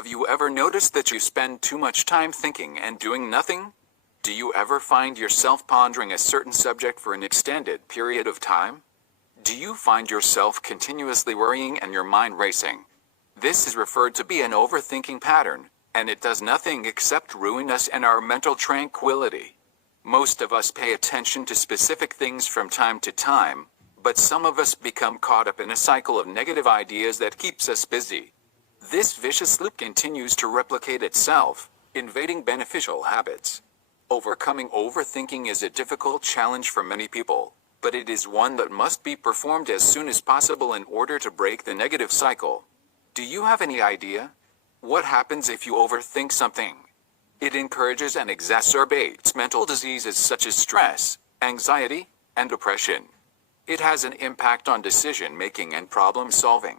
Have you ever noticed that you spend too much time thinking and doing nothing? Do you ever find yourself pondering a certain subject for an extended period of time? Do you find yourself continuously worrying and your mind racing? This is referred to be an overthinking pattern, and it does nothing except ruin us and our mental tranquility. Most of us pay attention to specific things from time to time, but some of us become caught up in a cycle of negative ideas that keeps us busy. This vicious loop continues to replicate itself, invading beneficial habits. Overcoming overthinking is a difficult challenge for many people, but it is one that must be performed as soon as possible in order to break the negative cycle. Do you have any idea? What happens if you overthink something? It encourages and exacerbates mental diseases such as stress, anxiety, and depression. It has an impact on decision-making and problem-solving.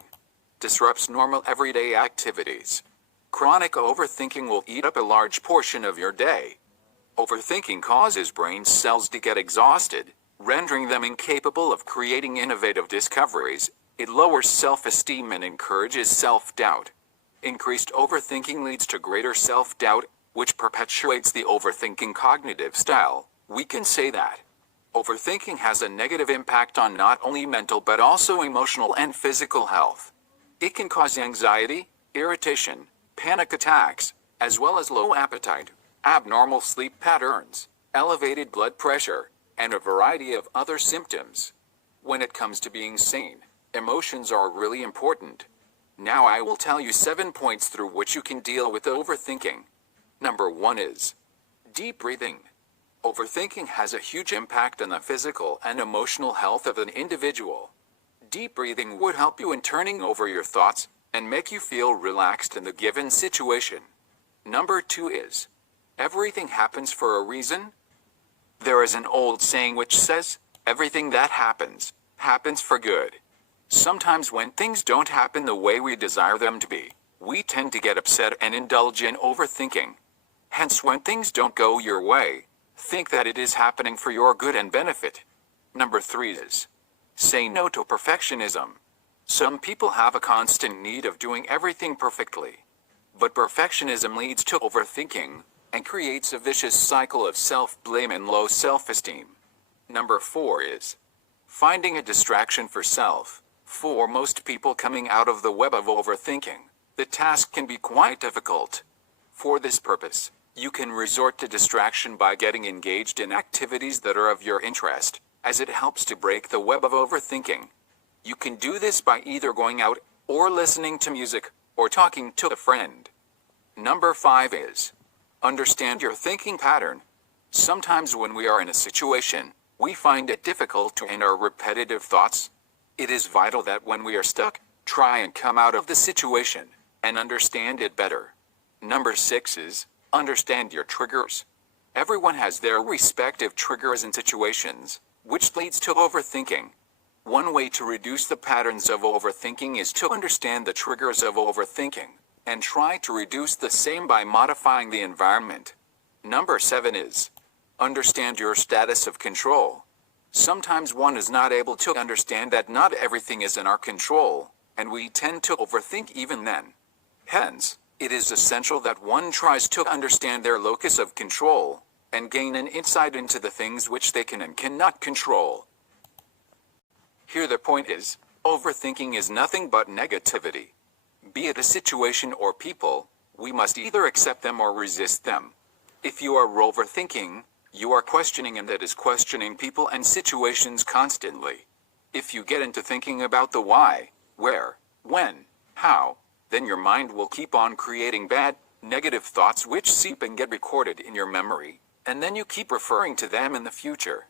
Disrupts normal everyday activities. Chronic overthinking will eat up a large portion of your day. Overthinking causes brain cells to get exhausted, rendering them incapable of creating innovative discoveries. It lowers self-esteem and encourages self-doubt. Increased overthinking leads to greater self-doubt, which perpetuates the overthinking cognitive style. We can say that overthinking has a negative impact on not only mental but also emotional and physical health. It can cause anxiety, irritation, panic attacks, as well as low appetite, abnormal sleep patterns, elevated blood pressure, and a variety of other symptoms. When it comes to being sane, emotions are really important. Now I will tell you 7 points through which you can deal with overthinking. Number 1 is deep breathing. Overthinking has a huge impact on the physical and emotional health of an individual. Deep breathing would help you in turning over your thoughts and make you feel relaxed in the given situation. Number 2 is everything happens for a reason. There is an old saying which says, everything that happens, happens for good. Sometimes when things don't happen the way we desire them to be, we tend to get upset and indulge in overthinking. Hence, when things don't go your way, think that it is happening for your good and benefit. Number 3 is say no to perfectionism. Some people have a constant need of doing everything perfectly. But perfectionism leads to overthinking and creates a vicious cycle of self-blame and low self-esteem. Number 4 is finding a distraction for self. For most people coming out of the web of overthinking, the task can be quite difficult. For this purpose, you can resort to distraction by getting engaged in activities that are of your interest, as it helps to break the web of overthinking. You can do this by either going out, or listening to music, or talking to a friend. Number 5 is understand your thinking pattern. Sometimes when we are in a situation, we find it difficult to end our repetitive thoughts. It is vital that when we are stuck, try and come out of the situation and understand it better. Number 6 is understand your triggers. Everyone has their respective triggers and situations, which leads to overthinking. One way to reduce the patterns of overthinking is to understand the triggers of overthinking, and try to reduce the same by modifying the environment. Number 7 is understand your status of control. Sometimes one is not able to understand that not everything is in our control, and we tend to overthink even then. Hence, it is essential that one tries to understand their locus of control, and gain an insight into the things which they can and cannot control. Here the point is, overthinking is nothing but negativity. Be it a situation or people, we must either accept them or resist them. If you are overthinking, you are questioning, and that is questioning people and situations constantly. If you get into thinking about the why, where, when, how, then your mind will keep on creating bad, negative thoughts which seep and get recorded in your memory, and then you keep referring to them in the future.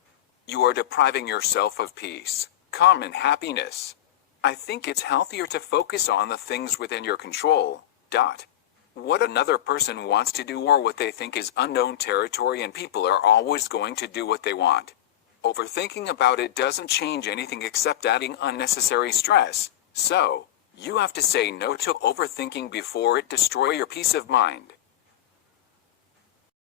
You are depriving yourself of peace, calm, and happiness. I think it's healthier to focus on the things within your control. What another person wants to do or what they think is unknown territory, and people are always going to do what they want. Overthinking about it doesn't change anything except adding unnecessary stress. So, you have to say no to overthinking before it destroys your peace of mind.